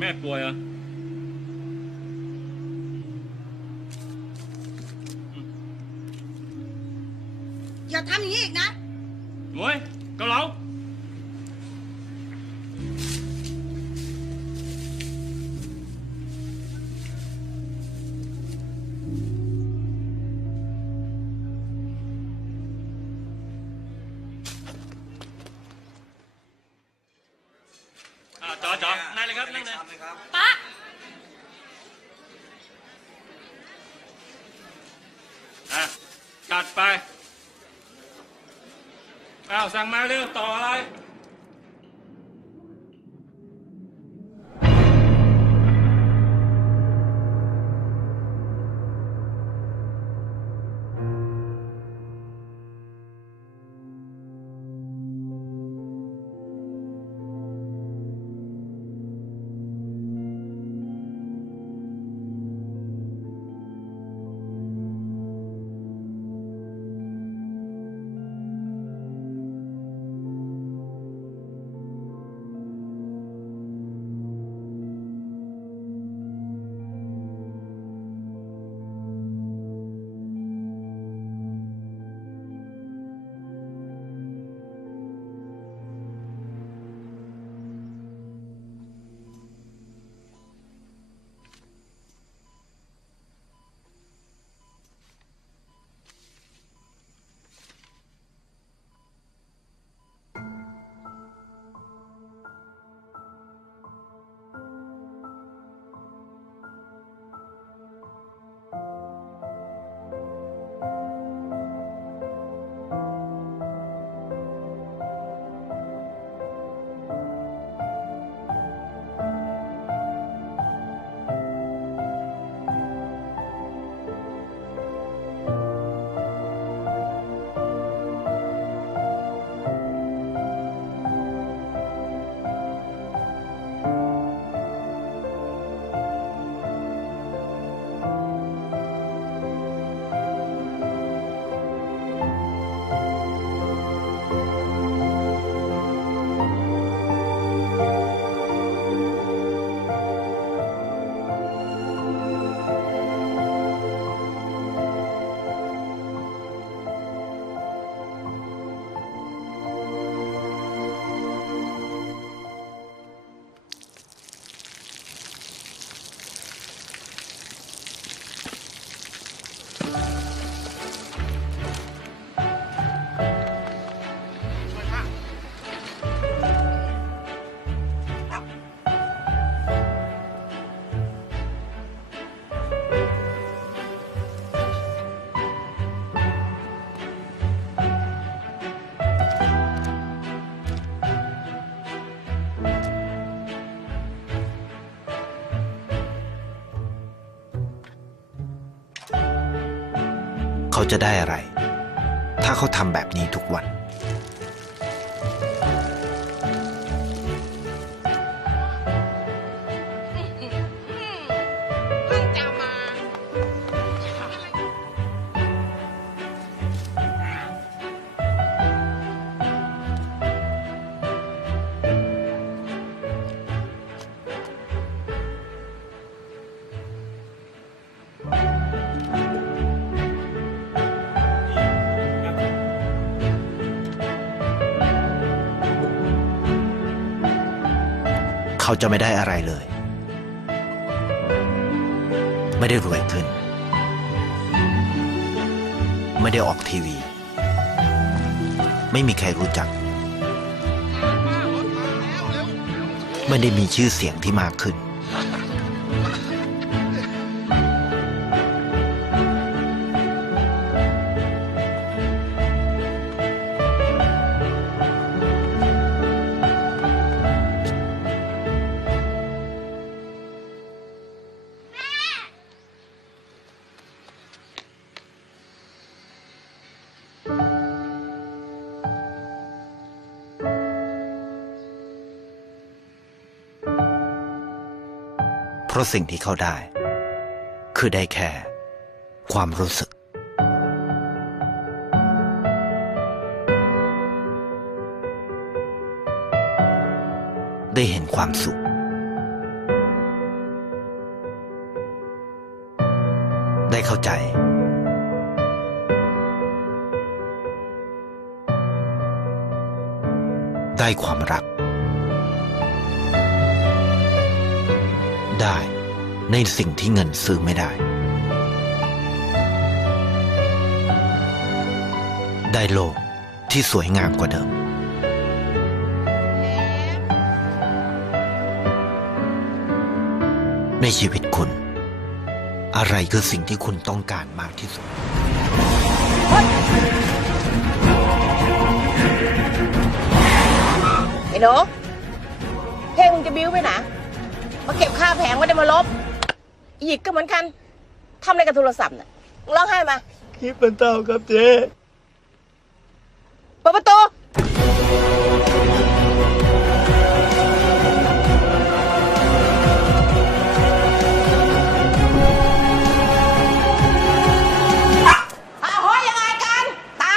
แม่ป่วยเหรออย่าทำอย่างนี้อีกนะหน่วยเกาเหลาจอนั่งเลยครับนั่งเลยป๊าจัดไปสั่งมาเร็วต่ออะไรเขาจะได้อะไรถ้าเขาทำแบบนี้ทุกวันเขาจะไม่ได้อะไรเลย ไม่ได้รวยขึ้น ไม่ได้ออกทีวี ไม่มีใครรู้จัก ไม่ได้มีชื่อเสียงที่มากขึ้น เพราะสิ่งที่เขาได้ คือได้แค่ความรู้สึก ได้เห็นความสุข ใจ ได้ความรัก ได้ในสิ่งที่เงินซื้อไม่ได้ ได้โลกที่สวยงามกว่าเดิม ในชีวิตคุณ อะไรคือสิ่งที่คุณต้องการมากที่สุด ไอ้หนูเพลงมึงจะบิ้วไปไหนมาเก็บค่าแผงไม่ได้มาลบหยิกก็เหมือนกันทำอะไรกับโทรศัพท์น่ะมึงร้องไห้มา คลิปเป็นเต่าครับเจ๊ เปิดประตูโอ้ยยังไงกันตา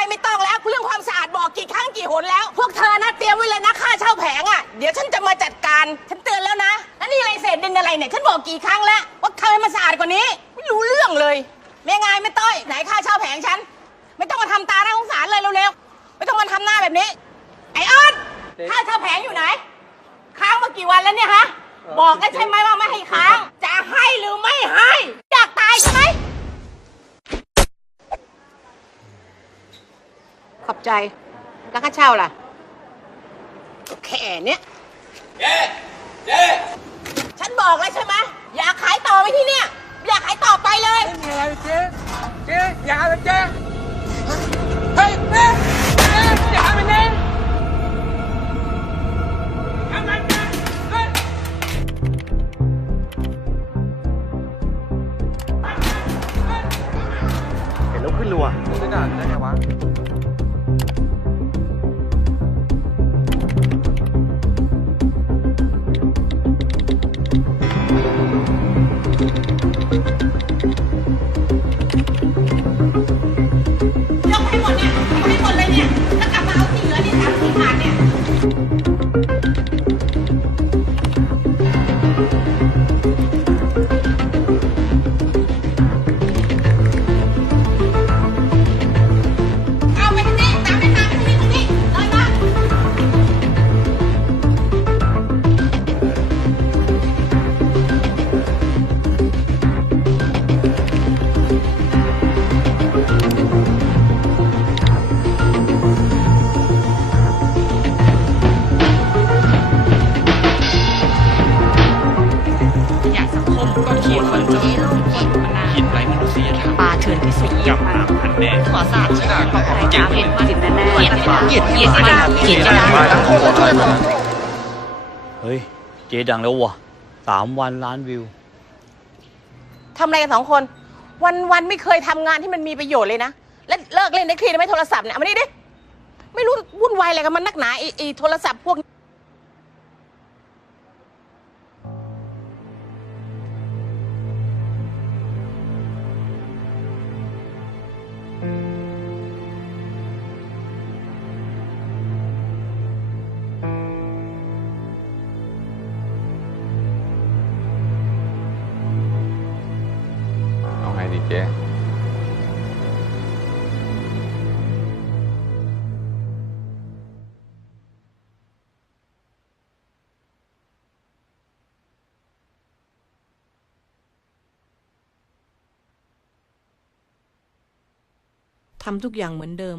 ยไม่ต้องแล้วเรื่องความสะอาดบอกกี่ครั้งกี่หนแล้ว พวกเธอนะเตรียมไว้เลยนะค่าเช่าแผงอ่ะเดี๋ยวฉันจะมาจัดการฉันเตือนแล้วนะแล้วนี่อะไรเศษดินอะไรเนี่ยฉันบอกกี่ครั้งแล้วว่าทำให้มันสะอาดกว่านี้ไม่รู้เรื่องเลยแม่ไงแม่ต้อยไหนค่าเช่าแผงฉันไม่ต้องมาทำตาหน้าสงสารเลยเร็วๆไม่ต้องมาทำหน้าแบบนี้ไอ้ออดค่าเช่าแผงอยู่ไหนค้างมากี่วันแล้วเนี่ยฮะบอกแล้วใช่ไหมว่าไม่ให้ค้างจะให้หรือไม่ให้อยากตายใช่ไหมขอบใจแล้วค่าเช่าล่ะแค่เนี้ยฉันบอกแล้วใช่ไหมอยากขายต่อไปที่เนี่ยอยากขายต่อไปเลย ไม่มีอะไรเจ๊อย่าเลยเจ๊เฮ้ยเจ๊อย่าทำแบบนี้ทำแบบนี้เฮ้ย เห็นแล้วขึ้นรัว มึงจะด่าได้ไงวะ ยกให้หมดเนี่ยยกให้หมดเลยเนี่ยแล้วกลับมาเอาที่เหลือนี่3-4 ถาดเนี่ยเอาไปทางนี้ตามไปทางนี้เลยมา อยากสังคมก็ขีดคนจนขีดไรมนุษยธรรม ปลาเถื่อนที่สุด กับหนาพันแน่ ขอสาบขอใครจ้าเห็นจิตแน่ๆเกียรติเกียรติเกียรติเกียรติ เฮ้ย เจ๊ดังแล้ววะ3 วันล้านวิว ทำอะไรกัน2 คน วันไม่เคยทำงานที่มันมีประโยชน์เลยนะ และเลิกเล่นได้ทีได้ไหมโทรศัพท์เนี่ยเอามานี่ดิ ไม่รู้วุ่นวายอะไรกันมันนักหนาไอ้โทรศัพท์พวกนี้เอาไงดีเจ๊ทำทุกอย่างเหมือนเดิม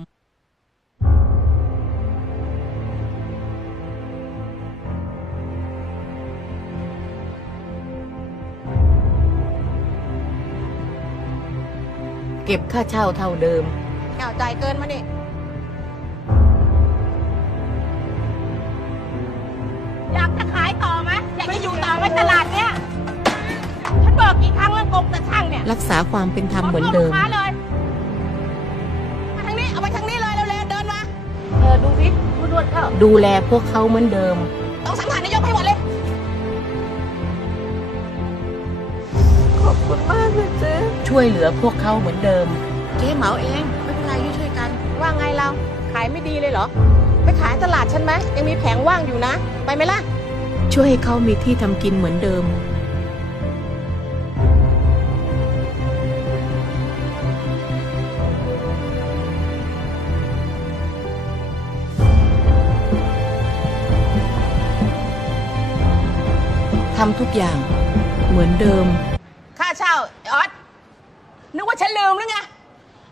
เก็บค่าเช่าเท่าเดิม เอาจ่ายเกินมานี่อยากจะขายต่อไหมอยากจะอยู่ต่อไหมตลาดเนี้ยฉันบอกกี่ครั้งแล้วกงแต่ช่างเนี่ย รักษาความเป็นธรรมเหมือนเดิม ขอโทษลูกค้าเลยมาทางนี้เอาไปทางนี้เลยเร็วๆเดินมาดูสิผู้ดวดเข้า ดูแลพวกเขาเหมือนเดิม ต้องสังหารนายกให้หมดเลย ขอบคุณมากเลยเจ๊ ช่วยเหลือพวกเขาเหมือนเดิม เจ๊เหมาเอง ไม่เป็นไรช่วยกัน ว่าไงเราขายไม่ดีเลยเหรอ ไปขายตลาดฉันไหมยังมีแผงว่างอยู่นะ ไปไหมล่ะ ช่วยให้เขามีที่ทำกินเหมือนเดิม ำทุกอย่างเหมือนเดิม ค่าเช่าไอ้ออสนึกว่าฉันลืมหรือไง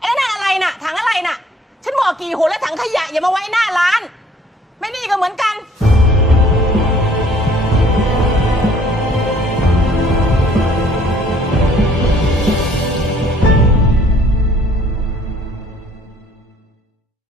ไอ้นั่นอะไรน่ะถังอะไรน่ะ ฉันบอกกี่หนแล้วถังขยะอย่ามาไว้หน้าร้าน ไม่นี่ก็เหมือนกัน